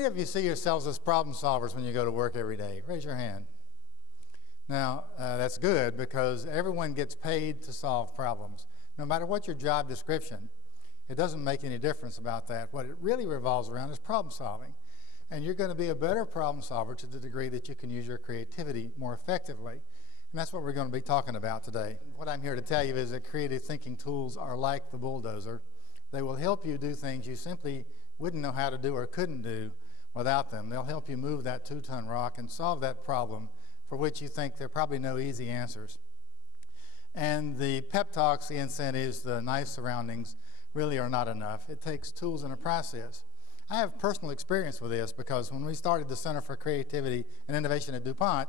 many of you see yourselves as problem solvers when you go to work every day? Raise your hand. Now, that's good because everyone gets paid to solve problems. No matter what your job description, it doesn't make any difference about that. What it really revolves around is problem solving. And you're going to be a better problem solver to the degree that you can use your creativity more effectively. And that's what we're going to be talking about today. What I'm here to tell you is that creative thinking tools are like the bulldozer. They will help you do things you simply wouldn't know how to do or couldn't do without them. They'll help you move that 2-ton rock and solve that problem for which you think there are probably no easy answers. And the pep talks, the incentives, the nice surroundings really are not enough. It takes tools and a process. I have personal experience with this because when we started the Center for Creativity and Innovation at DuPont,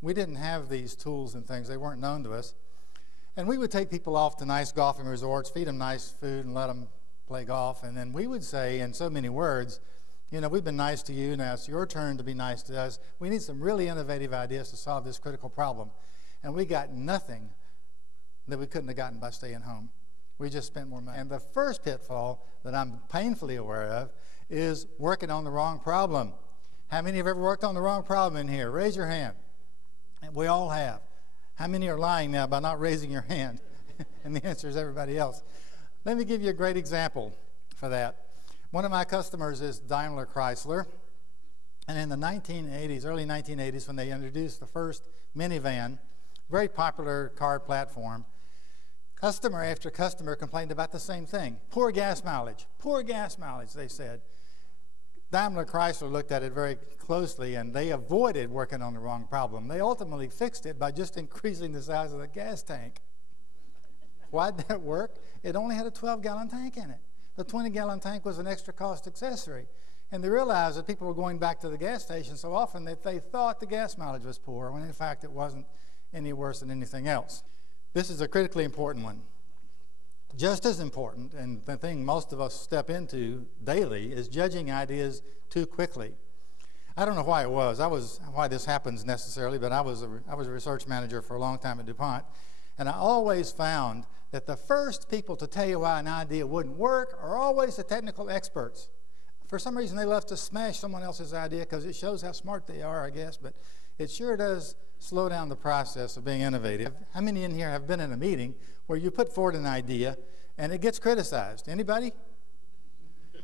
we didn't have these tools and things. They weren't known to us. And we would take people off to nice golfing resorts, feed them nice food, and let them play golf. And then we would say in so many words, you know, we've been nice to you, now it's your turn to be nice to us. We need some really innovative ideas to solve this critical problem. And we got nothing that we couldn't have gotten by staying home. We just spent more money. And the first pitfall that I'm painfully aware of is working on the wrong problem. How many have ever worked on the wrong problem in here? Raise your hand. And we all have. How many are lying now by not raising your hand? And the answer is everybody else. Let me give you a great example for that. One of my customers is Daimler Chrysler. And in the 1980s, early 1980s, when they introduced the first minivan, very popular car platform, customer after customer complained about the same thing. Poor gas mileage, they said. Daimler Chrysler looked at it very closely, and they avoided working on the wrong problem. They ultimately fixed it by just increasing the size of the gas tank. Why'd that work? It only had a 12-gallon tank in it. The 20-gallon tank was an extra cost accessory. And they realized that people were going back to the gas station so often that they thought the gas mileage was poor, when in fact it wasn't any worse than anything else. This is a critically important one. Just as important, and the thing most of us step into daily, is judging ideas too quickly. I don't know why why this happens necessarily, but I was a research manager for a long time at DuPont, and I always found that the first people to tell you why an idea wouldn't work are always the technical experts. For some reason, they love to smash someone else's idea because it shows how smart they are, I guess, but it sure does slow down the process of being innovative. How many in here have been in a meeting where you put forward an idea and it gets criticized? Anybody?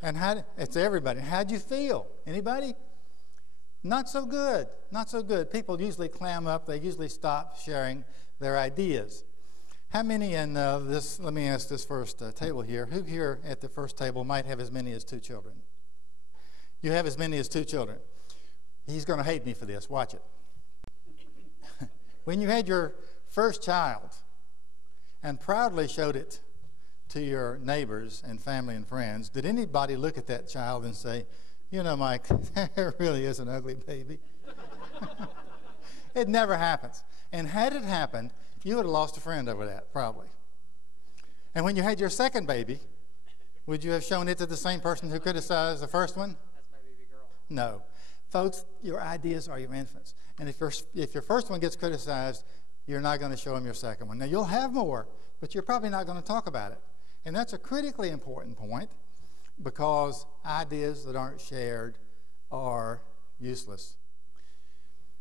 And it's everybody. How'd you feel? Anybody? Not so good. Not so good. People usually clam up. They usually stop sharing their ideas. How many in this, let me ask this first table here, who here at the first table might have as many as 2 children? You have as many as 2 children. He's going to hate me for this. Watch it. When you had your first child and proudly showed it to your neighbors and family and friends, did anybody look at that child and say, you know, Mike, there really is an ugly baby? It never happens. And had it happened, you would have lost a friend over that, probably. And when you had your second baby, would you have shown it to the same person who criticized the first one? That's my baby girl. No. Folks, your ideas are your infants. And if your first one gets criticized, you're not going to show them your second one. Now, you'll have more, but you're probably not going to talk about it. And that's a critically important point because ideas that aren't shared are useless.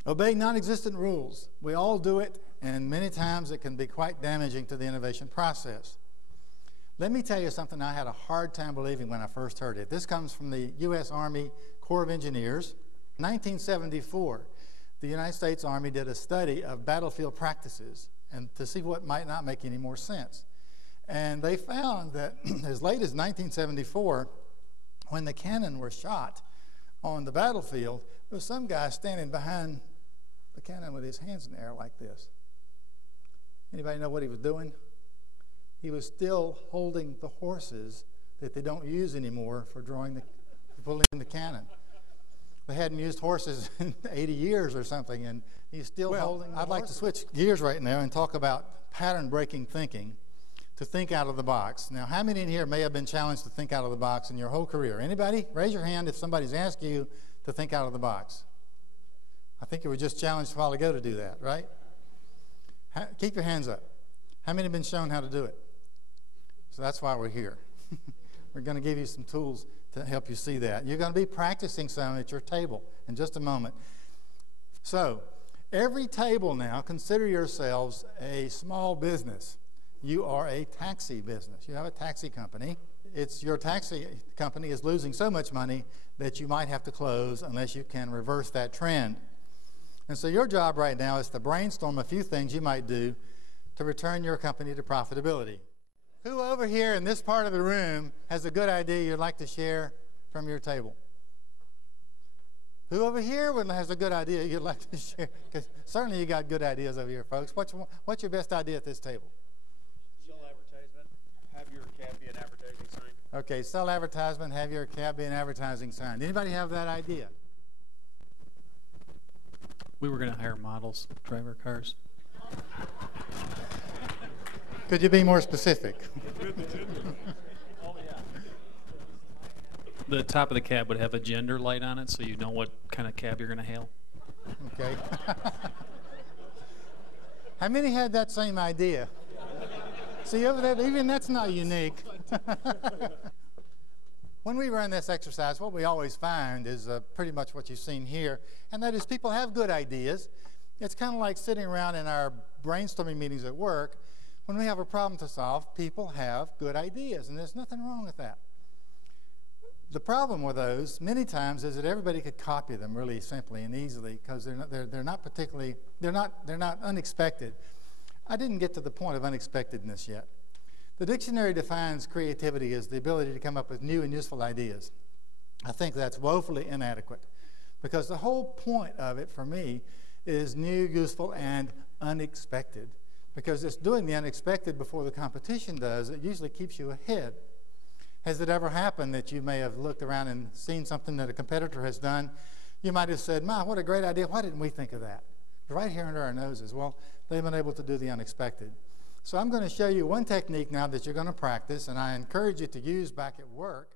Obey non-existent rules. We all do it, and many times it can be quite damaging to the innovation process. Let me tell you something I had a hard time believing when I first heard it. This comes from the U.S. Army Corps of Engineers. In 1974, the United States Army did a study of battlefield practices and to see what might not make any more sense. And they found that as late as 1974, when the cannon were shot on the battlefield, there was some guy standing behind the cannon with his hands in the air like this. Anybody know what he was doing? He was still holding the horses that they don't use anymore for pulling the cannon. They hadn't used horses in 80 years or something, and he's still holding the horses. I'd like to switch gears right now and talk about pattern-breaking thinking, to think out of the box. Now, how many in here may have been challenged to think out of the box in your whole career? Anybody? Raise your hand if somebody's asked you to think out of the box. I think you were just challenged a while ago to do that, right? Keep your hands up. How many have been shown how to do it? So that's why we're here. We're going to give you some tools to help you see that. You're going to be practicing some at your table in just a moment. So, every table now, consider yourselves a small business. You are a taxi business. You have a taxi company. Your taxi company is losing so much money that you might have to close unless you can reverse that trend. And so your job right now is to brainstorm a few things you might do to return your company to profitability. Who over here in this part of the room has a good idea you'd like to share from your table? Who over here has a good idea you'd like to share? Because certainly you got good ideas over here, folks. What's your best idea at this table? Sell advertisement. Have your cab be an advertising sign. Okay, sell advertisement, have your cab be an advertising sign. Anybody have that idea? We were going to hire models, drive our cars. Could you be more specific? The top of the cab would have a gender light on it so you know what kind of cab you're going to hail. Okay. How many had that same idea? See, over there, even that's not unique. When we run this exercise, what we always find is pretty much what you've seen here, and that is people have good ideas. It's kind of like sitting around in our brainstorming meetings at work. When we have a problem to solve, people have good ideas, and there's nothing wrong with that. The problem with those many times is that everybody could copy them really simply and easily because they're not unexpected. I didn't get to the point of unexpectedness yet. The dictionary defines creativity as the ability to come up with new and useful ideas. I think that's woefully inadequate because the whole point of it for me is new, useful, and unexpected, because it's doing the unexpected before the competition does. It usually keeps you ahead. Has it ever happened that you may have looked around and seen something that a competitor has done? You might have said, "My, what a great idea. Why didn't we think of that?" Right here under our noses. Well, they've been able to do the unexpected. So I'm going to show you one technique now that you're going to practice, and I encourage you to use back at work.